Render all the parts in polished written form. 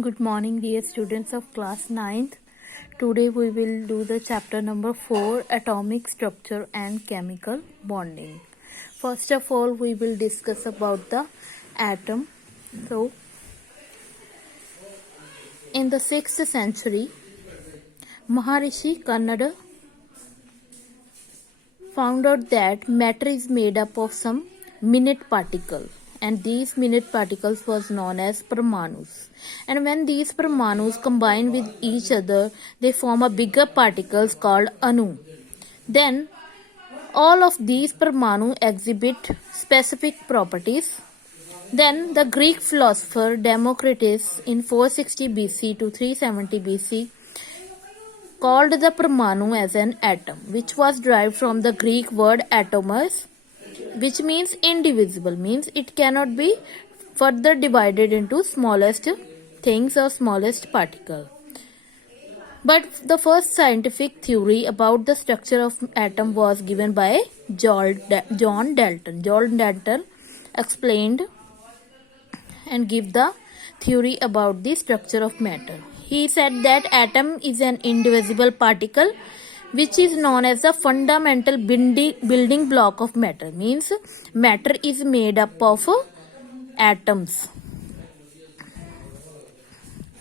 Good morning, dear students of class 9th. Today we will do the chapter number 4, Atomic Structure and Chemical Bonding. First of all, we will discuss about the atom. So, in the 6th century, Maharishi Kannada found out that matter is made up of some minute particles, and these minute particles was known as Paramanus. And when these Paramanus combine with each other, they form a bigger particles called Anu. Then all of these Paramanu exhibit specific properties. Then the Greek philosopher Democritus in 460 BC to 370 BC called the Paramanu as an atom, which was derived from the Greek word atomos, which means indivisible, means it cannot be further divided into smallest things or smallest particle. But the first scientific theory about the structure of atom was given by John Dalton. John Dalton explained and give the theory about the structure of matter. He said that atom is an indivisible particle which is known as the fundamental building block of matter. Means matter is made up of atoms.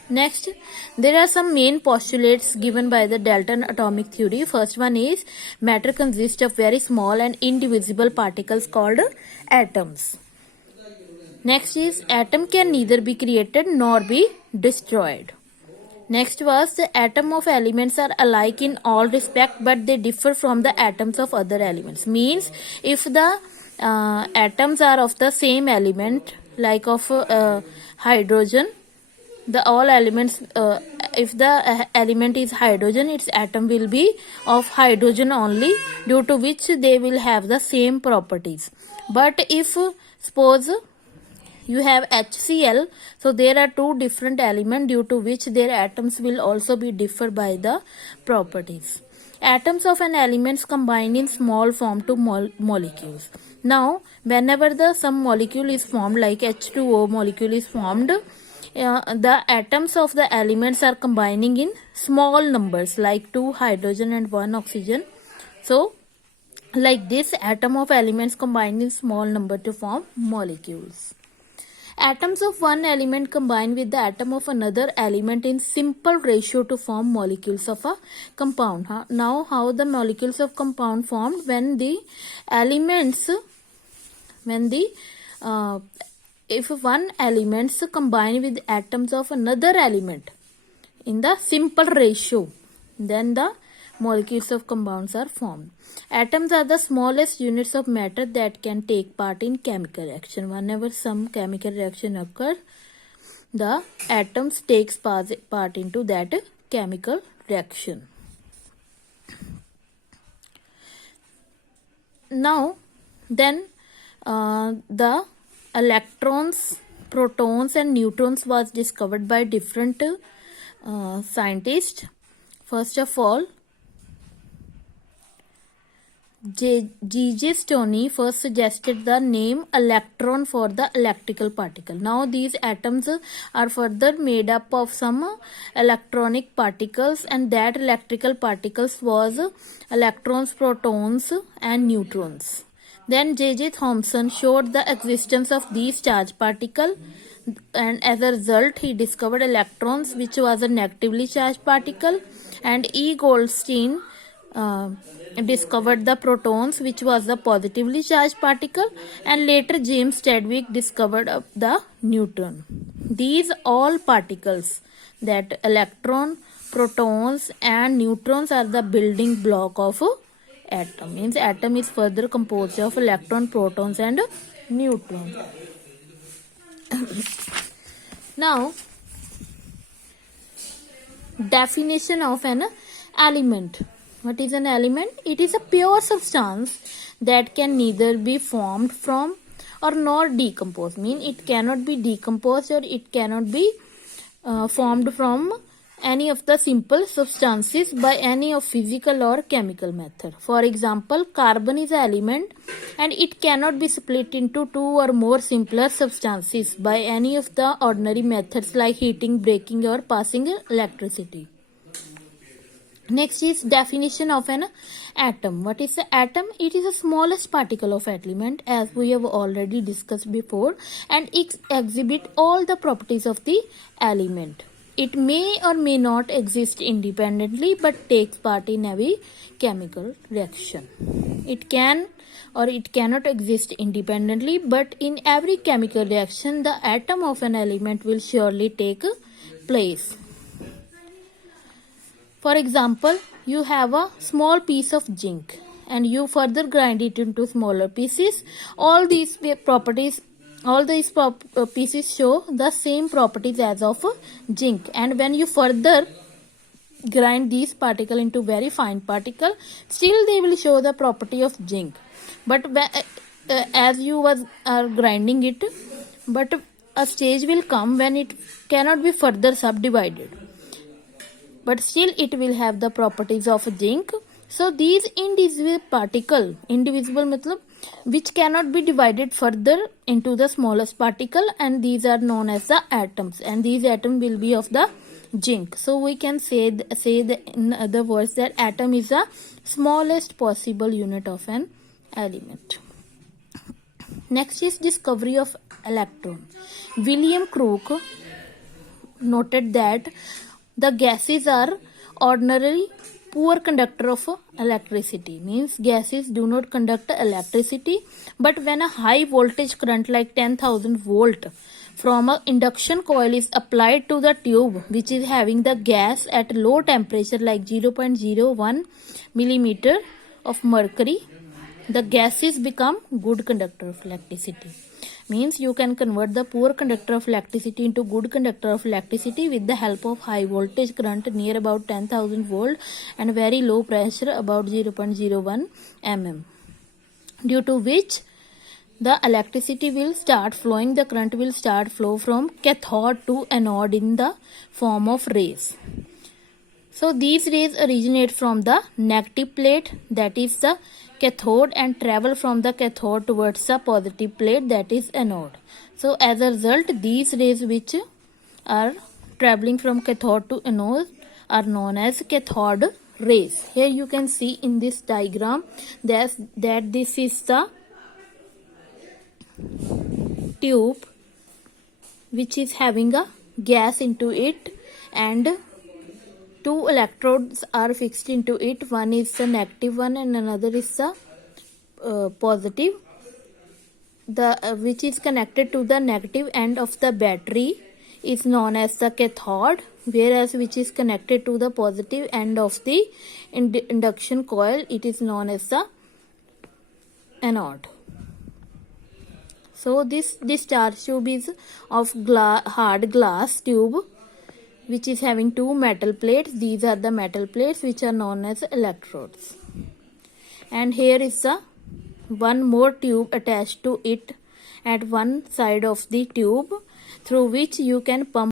Next, there are some main postulates given by the Dalton atomic theory. First one is matter consists of very small and indivisible particles called atoms. Next is atom can neither be created nor be destroyed. Next was the atom of elements are alike in all respect, but they differ from the atoms of other elements. Means if the atoms are of the same element, like of hydrogen, the all elements, if the element is hydrogen, its atom will be of hydrogen only, due to which they will have the same properties. But if suppose you have HCl, so there are two different elements due to which their atoms will also be differ by the properties. Atoms of an elements combine in small form to molecules. Now, whenever some molecule is formed, like H2O molecule is formed, the atoms of the elements are combining in small numbers, like 2 hydrogen and 1 oxygen. So, like this, atom of elements combine in small number to form molecules. Atoms of one element combine with the atom of another element in simple ratio to form molecules of a compound. Now, how the molecules of compound formed? When the elements, if one elements combine with atoms of another element in the simple ratio, then the molecules of compounds are formed. Atoms are the smallest units of matter that can take part in chemical reaction. Whenever some chemical reaction occurs, the atoms takes part into that chemical reaction. Now, then the electrons, protons and neutrons was discovered by different scientists. First of all, G.J. Stoney first suggested the name electron for the electrical particle. Now these atoms are further made up of some electronic particles, and that electrical particles was electrons, protons and neutrons. Then J.J. Thomson showed the existence of these charged particles, and as a result he discovered electrons, which was a negatively charged particle, and E. Goldstein discovered the protons, which was the positively charged particle, and later James Chadwick discovered the neutron. These all particles, that electron, protons and neutrons, are the building block of atom. Means atom is further composed of electron, protons and neutrons. Now, definition of an element. What is an element? It is a pure substance that can neither be formed from or nor decomposed. Mean it cannot be decomposed or it cannot be formed from any of the simple substances by any of physical or chemical method. For example, carbon is an element and it cannot be split into two or more simpler substances by any of the ordinary methods like heating, breaking, or passing electricity. Next is definition of an atom. What is the atom? It is the smallest particle of element, as we have already discussed before, and it exhibits all the properties of the element. It may or may not exist independently but takes part in every chemical reaction. It can or it cannot exist independently, but in every chemical reaction the atom of an element will surely take place. For example, you have a small piece of zinc and you further grind it into smaller pieces. All these pieces show the same properties as of zinc, and when you further grind these particles into very fine particle, still they will show the property of zinc. But as you are grinding it, but a stage will come when it cannot be further subdivided, but still it will have the properties of zinc. So these indivisible particle, indivisible matlab which cannot be divided further into the smallest particle, and these are known as the atoms, and these atoms will be of the zinc. So we can say in other words that atom is the smallest possible unit of an element. Next is discovery of electron. William Crook noted that the gases are ordinarily poor conductor of electricity, means gases do not conduct electricity, but when a high voltage current like 10,000 volt from an induction coil is applied to the tube which is having the gas at low temperature like 0.01 millimeter of mercury, the gases become good conductor of electricity. Means you can convert the poor conductor of electricity into good conductor of electricity with the help of high voltage current near about 10,000 volt and very low pressure about 0.01 mm, due to which the electricity will start flowing, the current will start flow from cathode to anode in the form of rays. So these rays originate from the negative plate, that is the cathode, and travel from the cathode towards the positive plate, that is anode. So as a result, these rays which are traveling from cathode to anode are known as cathode rays. Here you can see in this diagram that this is the tube which is having a gas into it, and two electrodes are fixed into it. One is the negative one and another is the positive. The which is connected to the negative end of the battery is known as the cathode, whereas which is connected to the positive end of the induction coil, it is known as the anode. So this discharge tube is of hard glass tube which is having two metal plates. These are the metal plates which are known as electrodes. And here is the one more tube attached to it at one side of the tube, through which you can pump